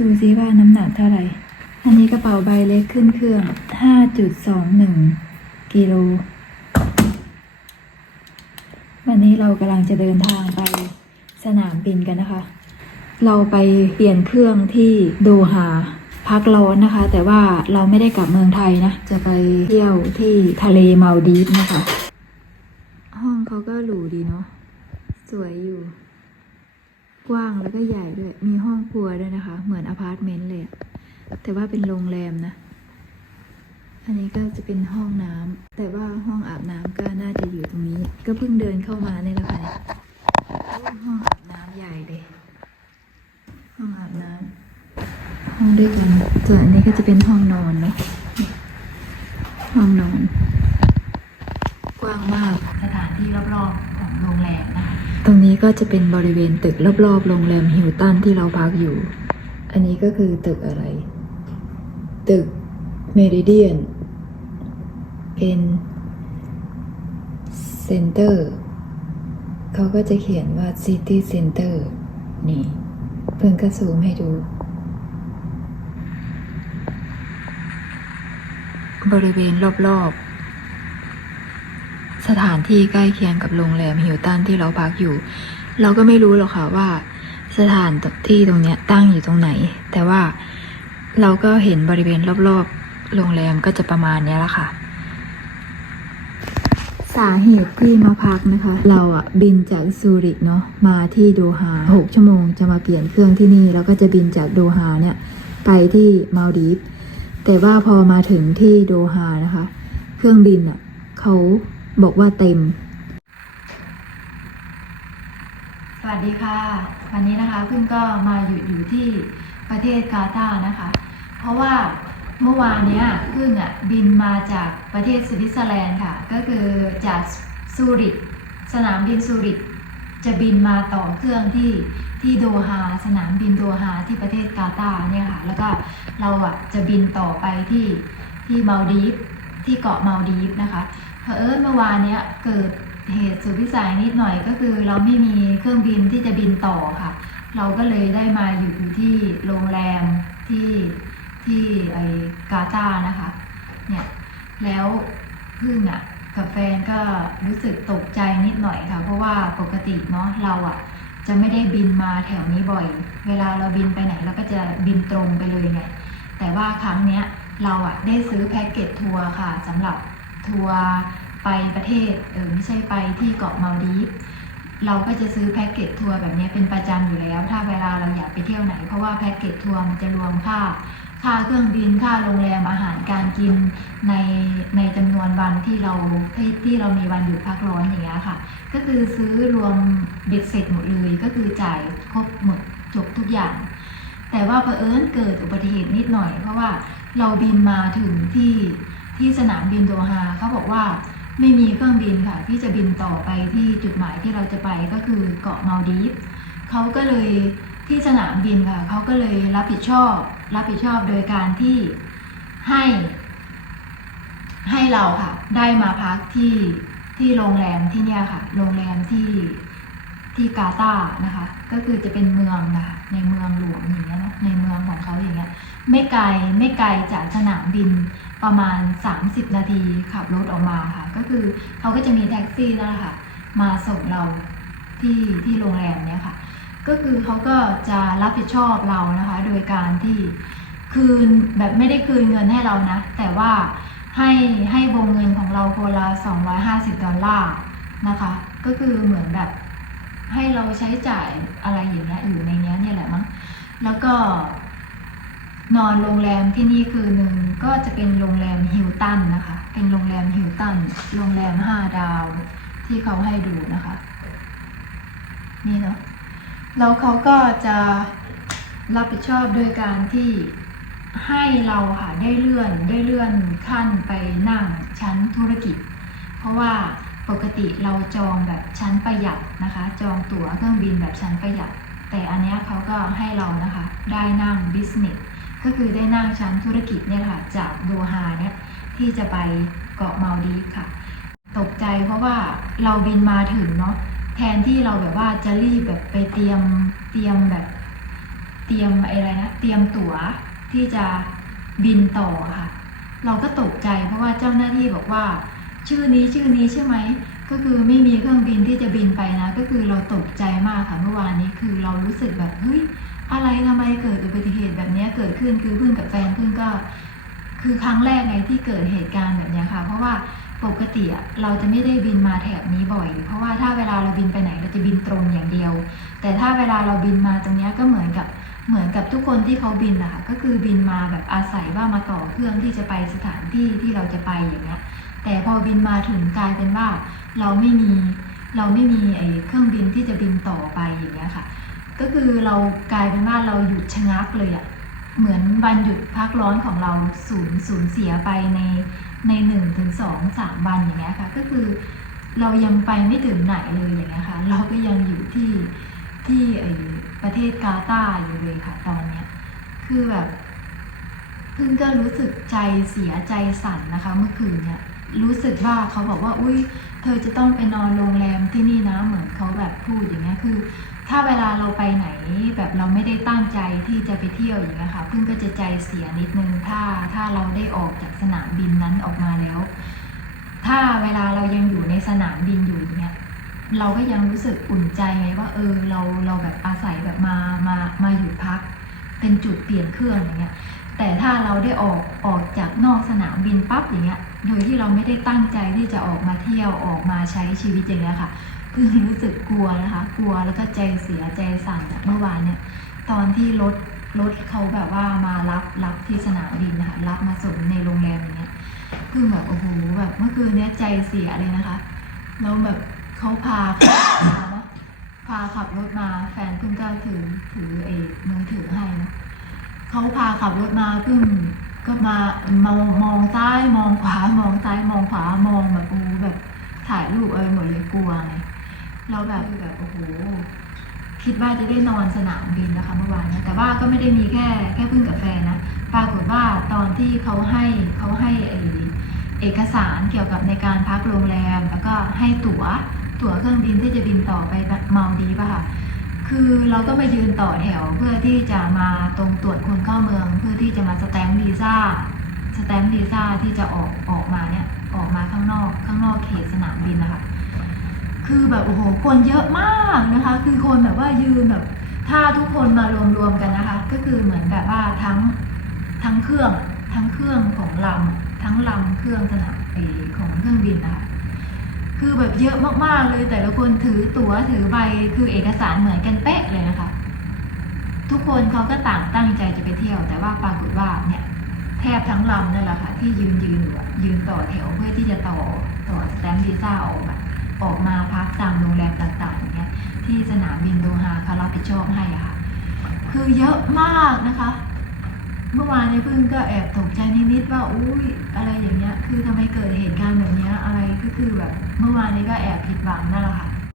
ดูซิว่าน้ำหนักเท่าไหร่ อันนี้กระเป๋าใบเล็กขึ้นเครื่อง 5.21 กิโล วันนี้เรากำลังจะเดินทางไปสนามบินกันนะคะ เราไปเปลี่ยนเครื่องที่โดฮาพักร้อนนะคะ แต่ว่าเราไม่ได้กลับเมืองไทยนะ จะไปเที่ยวที่ทะเลมาลดีฟส์นะคะ ห้องเขาก็หรูดีเนาะสวยอยู่ กว้างแล้วก็ใหญ่ด้วย มีห้องครัวด้วยนะคะ เหมือนอพาร์ตเมนต์เลยแต่ว่าเป็นโรงแรมนะ อันนี้ก็จะเป็นห้องน้ำแต่ว่าห้องอาบน้ำก็น่าจะอยู่ตรงนี้ ก็เพิ่งเดินเข้ามาเนี่ยแหละค่ะห้องอาบน้ำใหญ่เลยห้องอาบน้ำห้องด้วยกันส่วนอันนี้ก็จะเป็นห้องนอนเนาะห้องนอน กว้างมากสถานที่รอบๆของโรงแรม ก็จะเป็นบริเวณตึกรอบๆโรงแรมฮิลตันที่เราพักอยู่ อันนี้ก็คือตึกอะไร ตึกเมริเดียน เป็นเซ็นเตอร์ เขาก็จะเขียนว่า City Center นี่ เพิ่งกระซูมให้ดู บริเวณรอบๆ สถานที่ใกล้เคียงกับโรงแรมฮิลตันที่เราพักอยู่ เราก็ไม่รู้หรอกค่ะว่า สถานที่ตรงเนี้ยตั้งอยู่ตรงไหน แต่ว่าเราก็เห็นบริเวณรอบๆ โรงแรมก็จะประมาณนี้ละค่ะ สาเหตุที่มาพักนะคะ เราอะบินจากซูริกเนาะมาที่โดฮาหกชั่วโมงจะมาเปลี่ยนเครื่องที่นี่ แล้วก็จะบินจากโดฮาเนี่ยไปที่มาลดีฟแต่ว่าพอมาถึงที่โดฮานะคะ เครื่องบินอะเขา บอกว่าเต็ม สวัสดีค่ะ วันนี้นะคะเพิ่งก็มาอยู่อยู่ที่ประเทศกาตาร์นะคะ เพราะว่าเมื่อวานเนี้ยพึ่งอะบินมาจากประเทศสวิตเซอร์แลนด์ค่ะ ก็คือจากซูริกสนามบินซูริกจะบินมาต่อเครื่องที่ที่โดฮาสนามบินโดฮาที่ประเทศกาตาร์เนี่ยค่ะแล้วก็เราอะจะบินต่อไปที่ที่มาลดีฟที่เกาะมาลดีฟนะคะ เอิญเมื่อวานเนี้ยเกิดเหตุสุดวิสัยนิดหน่อยก็คือ เราไม่มีเครื่องบินที่จะบินต่อค่ะ เราก็เลยได้มาอยู่ที่โรงแรมที่ที่ไอกาตานะคะเนี่ยแล้วพึ่งอะกับแฟนก็รู้สึกตกใจนิดหน่อยค่ะ เพราะว่าปกติเนาะเราอะจะไม่ได้บินมาแถวนี้บ่อย เวลาเราบินไปไหนเราก็จะบินตรงไปเลยไงแต่ว่าครั้งเนี้ยเราอะได้ซื้อแพ็กเกจทัวร์ค่ะสำหรับ ทัวร์ไปประเทศเออไม่ใช่ไปที่เกาะมาดีฟเราก็จะซื้อแพ็กเกจทัวร์แบบนี้เป็นประจำอยู่แล้ว ถ้าเวลาเราอยากไปเที่ยวไหน เพราะว่าแพ็กเกจทัวร์มันจะรวมค่า ค่าเครื่องบินค่าโรงแรมอาหารการกินในในจำนวนวันที่เราที่ที่เรามีวันหยุดพักร้อนอย่างเงี้ยค่ะ ก็คือซื้อรวมเบ็ดเสร็จหมดเลยก็คือจ่ายครบหมดจบทุกอย่าง แต่ว่าเผอิญเกิดอุบัติเหตุนิดหน่อย เพราะว่าเราบินมาถึงที่ ที่สนามบินโดฮาเขาบอกว่าไม่มีเครื่องบินค่ะ ที่จะบินต่อไปที่จุดหมายที่เราจะไปก็คือเกาะมาลดีฟส์เขาก็เลยที่สนามบินค่ะเขาก็เลยรับผิดชอบ รับผิดชอบโดยการที่ให้ ให้เราค่ะ ได้มาพักที่ที่โรงแรมที่เนี่ยค่ะ โรงแรมที่ ที่กาตานะคะ ก็คือจะเป็นเมืองนะคะในเมืองหลวงอย่างเงี้ยนะในเมืองของเขาอย่างเงี้ยไม่ไกลไม่ไกลจากสนามบินประมาณ 30 นาทีขับรถออกมาค่ะ ก็คือเขาก็จะมีแท็กซี่นั่นแหละค่ะ มาส่งเราที่ที่โรงแรมเนี้ยค่ะ ก็คือเขาก็จะรับผิดชอบเรานะคะ โดยการที่คืนแบบไม่ได้คืนเงินให้เรานะ แต่ว่าให้ให้วงเงินของเราคนละ250 ดอลลาร์นะคะ ก็คือเหมือนแบบ ให้เราใช้จ่ายอะไรอย่างเงี้ยอยู่ในเนี้ยเนี่ยแหละมั้งแล้วก็นอนโรงแรมที่นี่คืนหนึ่งก็จะเป็นโรงแรมฮิลตันนะคะ เป็นโรงแรมฮิลตัน โรงแรมห้าดาวที่เขาให้ดูนะคะ นี่เนาะแล้วเขาก็จะรับผิดชอบโดยการที่ให้เราค่ะได้เลื่อนได้เลื่อนขั้นไปนั่งชั้นธุรกิจ เพราะว่า ปกติเราจองแบบชั้นประหยัดนะคะ จองตั๋วเครื่องบินแบบชั้นประหยัด แต่อันเนี้ยเขาก็ให้เรานะคะได้นั่งบิสเนสก็คือได้นั่งชั้นธุรกิจเนี่ยค่ะจากโดฮาเนี่ยที่จะไปเกาะมาลดีฟค่ะ ตกใจเพราะว่าเราบินมาถึงเนาะแทนที่เราแบบว่าจะรีบแบบไปเตรียมเตรียมแบบเตรียมไอ้อะไรนะเตรียมตั๋วที่จะบินต่อค่ะ เราก็ตกใจเพราะว่าเจ้าหน้าที่บอกว่า ชื่อนี้ชื่อนี้ใช่ไหมก็คือไม่มีเครื่องบินที่จะบินไปนะ ก็คือเราตกใจมากค่ะเมื่อวานนี้คือเรารู้สึกแบบเฮ้ยอะไรทำไมเกิดอุบัติเหตุแบบนี้เกิดขึ้นคือเพิ่งกับแฟนเพิ่งก็ คือครั้งแรกไงที่เกิดเหตุการณ์แบบนี้ค่ะ เพราะว่าปกติเราจะไม่ได้บินมาแถบนี้บ่อย เพราะว่าถ้าเวลาเราบินไปไหนเราจะบินตรงอย่างเดียว แต่ถ้าเวลาเราบินมาตรงนี้ก็เหมือนกับเหมือนกับทุกคนที่เขาบินอะคะก็คือบินมาแบบอาศัยว่ามาต่อเครื่องที่จะไปสถานที่ที่เราจะไปอย่างเงี้ย แต่พอบินมาถึงกลายเป็นว่าเราไม่มีเราไม่มีไอ้เครื่องบินที่จะบินต่อไปอย่างเงี้ยค่ะ ก็คือเรากลายเป็นว่าเราหยุดชะงักเลยอะเหมือนวันหยุดพักร้อนของเราสูญสูญเสียไปในในหนึ่งถึงสองสามวันอย่างเงี้ยค่ะก็คือเรายังไปไม่ถึงไหนเลยอย่างเงี้ยค่ะเราก็ยังอยู่ที่ที่ไอ้ประเทศกาตาร์อยู่เลยค่ะตอนเนี้ยคือแบบเพิ่งก็รู้สึกใจเสียใจสั่นนะคะ เมื่อคืนเนี่ย รู้สึกว่าเขาบอกว่า อุ้ยเธอจะต้องไปนอนโรงแรมที่นี่นะเหมือนเขาแบบพูดอย่างเงี้ยคือ ถ้าเวลาเราไปไหนแบบเราไม่ได้ตั้งใจที่จะไปเที่ยวอย่างเงี้ยค่ะเพิ่งก็จะใจเสียนิดนึงถ้าถ้าเราได้ออกจากสนามบินนั้นออกมาแล้ว ถ้าเวลาเรายังอยู่ในสนามบินอยู่อย่างเงี้ยเราก็ยังรู้สึกอุ่นใจไงว่าเออเราเราแบบอาศัยแบบมามามาอยู่พัก เป็นจุดเปลี่ยนเครื่องอย่างเงี้ย แต่ถ้าเราได้ออกออกจากนอกสนามบินปั๊บอย่างเงี้ย โดยที่เราไม่ได้ตั้งใจที่จะออกมาเที่ยวออกมาใช้ชีวิตอย่างเงี้ยค่ะ คือรู้สึกกลัวนะคะ กลัวแล้วก็ใจเสียใจสั่นเมื่อวานเนี่ยตอนที่รถรถเขาแบบว่ามารับรับที่สนามบินนะคะรับมาส่งในโรงแรมอย่างเงี้ยคือแบบโอ้โหแบบเมื่อคืนเนี้ยใจเสียเลยนะคะแล้วแบบเขาพาขับมาเนาะพาขับรถมาแฟนเพิ่งก็ถือถือไอ้มือถือให้นะ เขาพาขับรถมาเพิ่งก็มามองมองซ้ายมองขวามองซ้ายมองขวามองแบบโอ้โหแบบถ่ายรูปอะไรหมดเลยกลัวไงเราแบบแบบโอ้โหคิดว่าจะได้นอนสนามบินนะคะเมื่อวานนะแต่ว่าก็ไม่ได้มีแค่แค่เพิ่งกับแฟนนะปรากฏว่าตอนที่เขาให้เขาให้เอกสารเกี่ยวกับในการพักโรงแรม แล้วก็ให้ตั๋วตั๋วเครื่องบินที่จะบินต่อไปเมาดีป่ะค่ะ คือเราก็มายืนต่อแถวเพื่อที่จะมาตรงตรวจคนเข้าเมือง เพื่อที่จะมาสแตมป์วีซ่าสแตมป์วีซ่าที่จะออกออกมาเนี่ยออกมาข้างนอกข้างนอกเขตสนามบินนะคะคือแบบโอ้โหคนเยอะมากนะคะ คือคนแบบว่ายืนแบบถ้าทุกคนมารวมๆกันนะคะ ก็คือเหมือนแบบว่าทั้งทั้งเครื่องทั้งเครื่องของลำทั้งลำเครื่องสนามเออของเครื่องบินนะคะ คือแบบเยอะมากๆเลยแต่ละคนถือตั๋วถือใบคือเอกสารเหมือนกันเป๊ะเลยนะคะ ทุกคนเขาก็ต่างตั้งใจจะไปเที่ยว แต่ว่าปรากฏว่าเนี่ยแทบทั้งลำนั่นแหละค่ะที่ยืนยืนอะยืนต่อแถวเพื่อที่จะต่อต่อสแตมป์วีซ่าออกมาออกมาพักตามโรงแรมต่างๆอย่างเงี้ยที่สนามบินโดฮาเขารับผิดชอบให้ะค่ะ คือเยอะมากนะคะ เมื่อวานนี้เพิ่งก็แอบตกใจนิดๆว่าอุ้ยอะไรอย่างเงี้ย คือทำไมเกิดเหตุการณ์แบบเนี้ยอะไรก็คือแบบ เมื่อวานนี้ก็แอบผิดหวังนั่นแหละค่ะ